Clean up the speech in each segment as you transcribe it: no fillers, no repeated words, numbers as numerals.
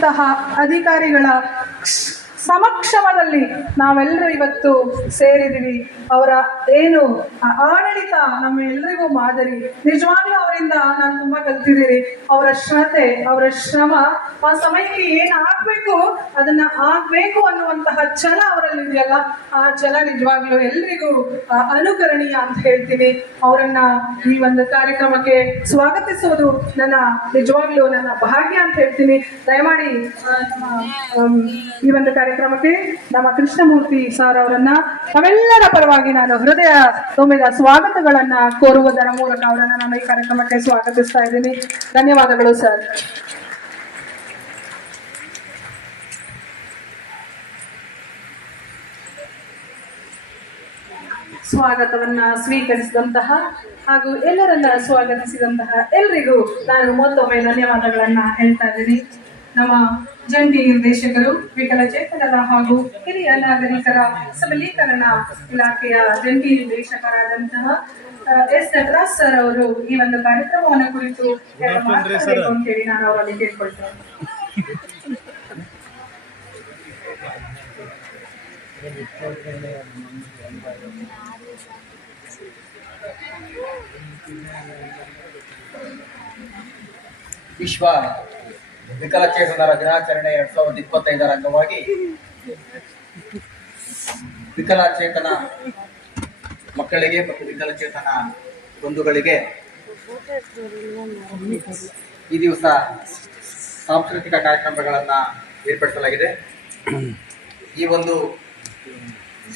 ಇಂತಹ ಅಧಿಕಾರಿಗಳ ಸಮಕ್ಷಮದಲ್ಲಿ ನಾವೆಲ್ಲರೂ ಇವತ್ತು ಸೇರಿದ್ದೀವಿ. ಅವರ ಏನು ಆಡಳಿತ ನಮ್ಮೆಲ್ಲರಿಗೂ ಮಾದರಿ. ನಿಜವಾಗ್ಲೂ ಅವರಿಂದ ನಾನು ತುಂಬಾ ಕಲ್ತಿದ್ದೀನಿ. ಅವರ ಶ್ರದ್ಧೆ, ಅವರ ಶ್ರಮ, ಆ ಸಮಯಕ್ಕೆ ಏನು ಆಗ್ಬೇಕು ಅದನ್ನ ಆಗ್ಬೇಕು ಅನ್ನುವಂತಹ ಛಲ ಅವರಲ್ಲಿ ಇದೆಯಲ್ಲ, ಆ ಛಲ ನಿಜವಾಗ್ಲೂ ಎಲ್ರಿಗೂ ಅನುಕರಣೀಯ ಅಂತ ಹೇಳ್ತೀನಿ. ಅವರನ್ನ ಈ ಒಂದು ಕಾರ್ಯಕ್ರಮಕ್ಕೆ ಸ್ವಾಗತಿಸುವುದು ನಿಜವಾಗ್ಲೂ ನನ್ನ ಭಾಗ್ಯ ಅಂತ ಹೇಳ್ತೀನಿ. ದಯಮಾಡಿ ಈ ಒಂದು ಕಾರ್ಯಕ್ರಮಕ್ಕೆ ನಮ್ಮ ಕೃಷ್ಣಮೂರ್ತಿ ಸರ್ ಅವರನ್ನ ನಾವೆಲ್ಲರ ಪರವಾಗಿ ನಾನು ಹೃದಯ ತುಂಬಿದ ಸ್ವಾಗತಗಳನ್ನ ಕೋರುವುದರ ಮೂಲಕ ಅವರನ್ನ ನಾನು ಈ ಕಾರ್ಯಕ್ರಮಕ್ಕೆ ಸ್ವಾಗತಿಸ್ತಾ ಇದ್ದೀನಿ. ಧನ್ಯವಾದಗಳು ಸರ್. ಸ್ವಾಗತವನ್ನ ಸ್ವೀಕರಿಸಿದಂತಹ ಹಾಗೂ ಎಲ್ಲರನ್ನ ಸ್ವಾಗತಿಸಿದಂತಹ ಎಲ್ರಿಗೂ ನಾನು ಮತ್ತೊಮ್ಮೆ ಧನ್ಯವಾದಗಳನ್ನ ಹೇಳ್ತಾ ಇದ್ದೀನಿ. ನಮ್ಮ ಜಂಟಿ ನಿರ್ದೇಶಕರು, ವಿಕಲಚೇತನರ ಹಾಗೂ ಹಿರಿಯ ನಾಗರಿಕರ ಸಬಲೀಕರಣ ಇಲಾಖೆಯ ಜಂಟಿ ನಿರ್ದೇಶಕರಾದಂತಹ ಎಸ್ ನಟರಾಜ್ ಸರ್ ಅವರು ಈ ಒಂದು ಕಾರ್ಯಕ್ರಮವನ್ನು ಕುರಿತು ಅಂತೇಳಿ ನಾನು ಅವರಲ್ಲಿ ಕೇಳ್ಕೊಳ್ತೇನೆ. ವಿಶ್ವ ವಿಕಲಚೇತನರ ದಿನಾಚರಣೆ 2025 ಅಂಗವಾಗಿ ವಿಕಲಚೇತನ ಮಕ್ಕಳಿಗೆ ಮತ್ತು ವಿಕಲಚೇತನ ಬಂಧುಗಳಿಗೆ ಈ ದಿವಸ ಸಾಂಸ್ಕೃತಿಕ ಕಾರ್ಯಕ್ರಮಗಳನ್ನು ಏರ್ಪಡಿಸಲಾಗಿದೆ. ಈ ಒಂದು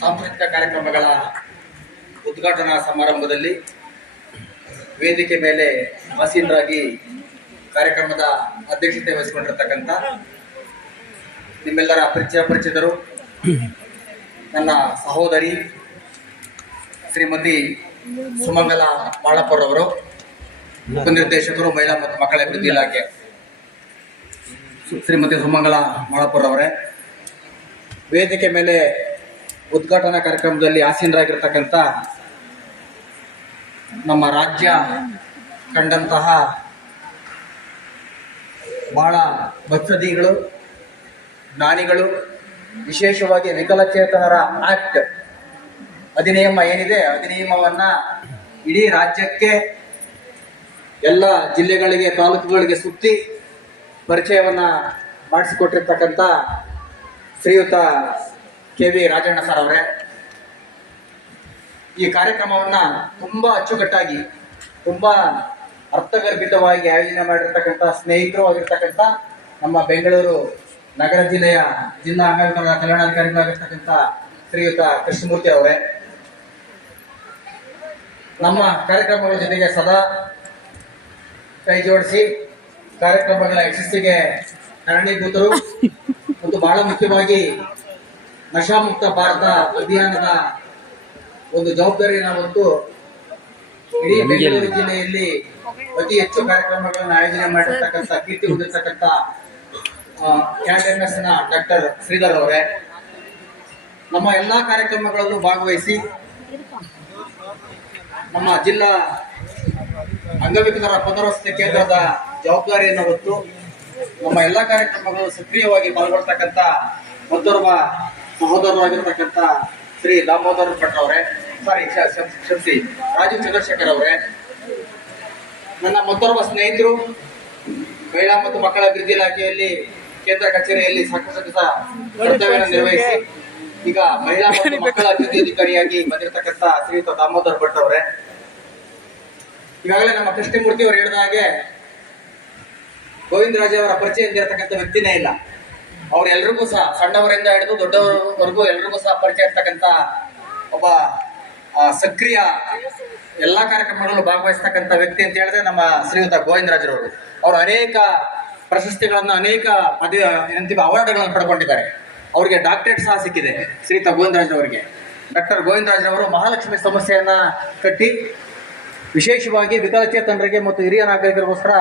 ಸಾಂಸ್ಕೃತಿಕ ಕಾರ್ಯಕ್ರಮಗಳ ಉದ್ಘಾಟನಾ ಸಮಾರಂಭದಲ್ಲಿ ವೇದಿಕೆ ಮೇಲೆ ಆಸೀನರಾಗಿ ಕಾರ್ಯಕ್ರಮದ ಅಧ್ಯಕ್ಷತೆ ವಹಿಸಿಕೊಂಡಿರ್ತಕ್ಕಂಥ ನಿಮ್ಮೆಲ್ಲರ ಪರಿಚಿತರು, ನನ್ನ ಸಹೋದರಿ ಶ್ರೀಮತಿ ಸುಮಂಗಲ ಮಾಳಪ್ಪರವರು, ಉಪನಿರ್ದೇಶಕರು ಮಹಿಳಾ ಮತ್ತು ಮಕ್ಕಳ ಅಭಿವೃದ್ಧಿ ಇಲಾಖೆ ಶ್ರೀಮತಿ ಸುಮಂಗಲ ಮಾಳಪ್ಪರವರೇ, ವೇದಿಕೆ ಮೇಲೆ ಉದ್ಘಾಟನಾ ಕಾರ್ಯಕ್ರಮದಲ್ಲಿ ಆಸೀನರಾಗಿರ್ತಕ್ಕಂಥ ನಮ್ಮ ರಾಜ್ಯ ಕಂಡಂತಹ ಬಹಳ ಭಕ್ತದಿಗಳು, ಜ್ಞಾನಿಗಳು, ವಿಶೇಷವಾಗಿ ವಿಕಲಚೇತನರ ಆಕ್ಟ್ ಅಧಿನಿಯಮ ಏನಿದೆ, ಅಧಿನಿಯಮವನ್ನು ಇಡೀ ರಾಜ್ಯಕ್ಕೆ, ಎಲ್ಲ ಜಿಲ್ಲೆಗಳಿಗೆ, ತಾಲೂಕುಗಳಿಗೆ ಸುತ್ತಿ ಪರಿಚಯವನ್ನು ಮಾಡಿಸಿಕೊಟ್ಟಿರ್ತಕ್ಕಂಥ ಶ್ರೀಯುತ ಕೆ.ವಿ. ರಾಜಣ್ಣ ಸರ್ ಅವರೇ, ಈ ಕಾರ್ಯಕ್ರಮವನ್ನು ತುಂಬ ಅಚ್ಚುಕಟ್ಟಾಗಿ, ತುಂಬ ಅರ್ಥಗರ್ಭಿತವಾಗಿ ಆಯೋಜನೆ ಮಾಡಿರ್ತಕ್ಕಂಥ ಸ್ನೇಹಿತರು ಆಗಿರ್ತಕ್ಕಂಥ ನಮ್ಮ ಬೆಂಗಳೂರು ನಗರ ಜಿಲ್ಲೆಯ ಜಿಲ್ಲಾ ಅಂಗವಿಕಲರ ಕಲ್ಯಾಣಾಧಿಕಾರಿಗಳಾಗಿರ್ತಕ್ಕಂಥ ಶ್ರೀಯುತ ಕೃಷ್ಣಮೂರ್ತಿ ಅವರೇ, ನಮ್ಮ ಕಾರ್ಯಕ್ರಮಗಳ ಜೊತೆಗೆ ಸದಾ ಕೈ ಜೋಡಿಸಿ ಕಾರ್ಯಕ್ರಮಗಳ ಯಶಸ್ಸಿಗೆ ಕಾರಣೀಭೂತರು ಮತ್ತು ಬಹಳ ಮುಖ್ಯವಾಗಿ ನಶಾಮುಕ್ತ ಭಾರತ ಅಭಿಯಾನದ ಒಂದು ಜವಾಬ್ದಾರಿಯನ್ನು ಹೊತ್ತು ಇಡೀ ಬೆಂಗಳೂರು ಜಿಲ್ಲೆಯಲ್ಲಿ ಅತಿ ಹೆಚ್ಚು ಕಾರ್ಯಕ್ರಮಗಳನ್ನು ಆಯೋಜನೆ ಮಾಡಿರ್ತಕ್ಕಂಥ, ಕೀರ್ತಿ ಹೊಂದಿರತಕ್ಕಂಥ ಕ್ಯಾಟರ್ನರ್ಸ್ನ ಡಾಕ್ಟರ್ ಶ್ರೀಧರ್ ಅವರೇ, ನಮ್ಮ ಎಲ್ಲಾ ಕಾರ್ಯಕ್ರಮಗಳಲ್ಲೂ ಭಾಗವಹಿಸಿ ನಮ್ಮ ಜಿಲ್ಲಾ ಅಂಗವಿಕಲರ ಪುನರ್ವಸತಿ ಕೇಂದ್ರದ ಜವಾಬ್ದಾರಿಯನ್ನು ಹೊತ್ತು ನಮ್ಮ ಎಲ್ಲ ಕಾರ್ಯಕ್ರಮಗಳು ಸಕ್ರಿಯವಾಗಿ ಪಾಲ್ಗೊಳ್ತಕ್ಕಂಥ ಮತ್ತೋರ್ವ ಸಹೋದರರಾಗಿರ್ತಕ್ಕಂಥ ಶ್ರೀ ದಾಮೋದರ್ ಭಟ್ ಅವರೇ, ಕ್ಷಮಿಸಿ ರಾಜೀವ್ ಚಂದ್ರಶೇಖರ್ ಅವರೇ, ನನ್ನ ಮತ್ತೋರ್ವ ಸ್ನೇಹಿತರು, ಮಹಿಳಾ ಮತ್ತು ಮಕ್ಕಳ ಅಭಿವೃದ್ಧಿ ಇಲಾಖೆಯಲ್ಲಿ ಕೇಂದ್ರ ಕಚೇರಿಯಲ್ಲಿ ಸಾಕಷ್ಟು ಕರ್ತವ್ಯವನ್ನು ನಿರ್ವಹಿಸಿ ಈಗ ಮಹಿಳಾ ಮತ್ತು ಮಕ್ಕಳ ಅಭಿವೃದ್ಧಿ ಅಧಿಕಾರಿಯಾಗಿ ಬಂದಿರತಕ್ಕಂಥ ಶ್ರೀಯುತ ದಾಮೋದರ್ ಭಟ್ ಅವರೇ, ಈಗಾಗಲೇ ನಮ್ಮ ಕೃಷ್ಣಮೂರ್ತಿ ಅವರು ಹೇಳಿದ ಹಾಗೆ ಗೋವಿಂದರಾಜ್ ಅವರ ಪರಿಚಯ ಇರತಕ್ಕಂಥ ವ್ಯಕ್ತಿನೇ ಇಲ್ಲ. ಅವ್ರೆಲ್ರಿಗೂ ಸಹ ಸಣ್ಣವರಿಂದ ಹಿಡಿದು ದೊಡ್ಡವರವರೆಗೂ ಎಲ್ರಿಗೂ ಸಹ ಪರಿಚಯ ಇರ್ತಕ್ಕಂಥ ಒಬ್ಬ ಸಕ್ರಿಯ ಎಲ್ಲಾ ಕಾರ್ಯಕ್ರಮಗಳಲ್ಲೂ ಭಾಗವಹಿಸ್ತಕ್ಕಂಥ ವ್ಯಕ್ತಿ ಅಂತ ಹೇಳಿದ್ರೆ ನಮ್ಮ ಶ್ರೀಯುತ ಗೋವಿಂದರಾಜ್ರವರು. ಅವರು ಅನೇಕ ಪ್ರಶಸ್ತಿಗಳನ್ನ, ಅನೇಕ ಅವಾರ್ಡ್ಗಳನ್ನು ಪಡ್ಕೊಂಡಿದ್ದಾರೆ. ಅವರಿಗೆ ಡಾಕ್ಟರೇಟ್ ಸಹ ಸಿಕ್ಕಿದೆ. ಶ್ರೀಯುತ ಗೋವಿಂದರಾಜ್ ಅವರಿಗೆ ಡಾಕ್ಟರ್ ಗೋವಿಂದರಾಜ್ ಅವರು ಮಹಾಲಕ್ಷ್ಮಿ ಸಮಸ್ಯೆಯನ್ನ ಕಟ್ಟಿ ವಿಶೇಷವಾಗಿ ವಿಕಲಚೇತನರಿಗೆ ಮತ್ತು ಹಿರಿಯ ನಾಗರಿಕರಿಗೋಸ್ಕರ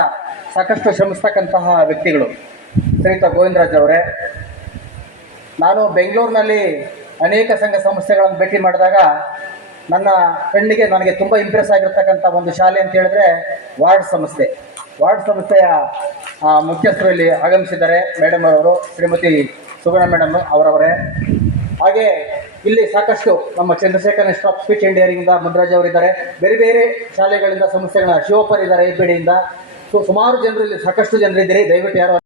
ಸಾಕಷ್ಟು ಶ್ರಮಿಸ್ತಕ್ಕಂತಹ ವ್ಯಕ್ತಿಗಳು ಶ್ರೀಯುತ ಗೋವಿಂದರಾಜ್ ಅವರೇ. ನಾನು ಬೆಂಗಳೂರಿನಲ್ಲಿ ಅನೇಕ ಸಂಘ ಸಂಸ್ಥೆಗಳನ್ನು ಭೇಟಿ ಮಾಡಿದಾಗ ನನ್ನ ಕಣ್ಣಿಗೆ ನನಗೆ ತುಂಬ ಇಂಪ್ರೆಸ್ ಆಗಿರ್ತಕ್ಕಂಥ ಒಂದು ಶಾಲೆ ಅಂತ ಹೇಳಿದ್ರೆ ವಾರ್ಡ್ ಸಂಸ್ಥೆ. ವಾರ್ಡ್ ಸಂಸ್ಥೆಯ ಮುಖ್ಯಸ್ಥರಲ್ಲಿ ಆಗಮಿಸಿದ್ದಾರೆ ಮೇಡಮ್ ಅವರು, ಶ್ರೀಮತಿ ಸುಗುಣ ಮೇಡಮ್ ಅವರವರೇ. ಹಾಗೆ ಇಲ್ಲಿ ಸಾಕಷ್ಟು ನಮ್ಮ Chandrashekhar institute of speech and ಹಿಯರಿಂಗಿಂದ ಮುನ್ರಾಜ್ ಅವರಿದ್ದಾರೆ, ಬೇರೆ ಬೇರೆ ಶಾಲೆಗಳಿಂದ ಸಂಸ್ಥೆಗಳ ಶಿವಪ್ಪರ್ ಇದ್ದಾರೆ, ಹೆಬ್ಬೇಡಿಯಿಂದ. ಸುಮಾರು ಜನರು ಇಲ್ಲಿ ಸಾಕಷ್ಟು ಜನರಿದ್ದೀರಿ. ದಯವಿಟ್ಟು ಯಾರು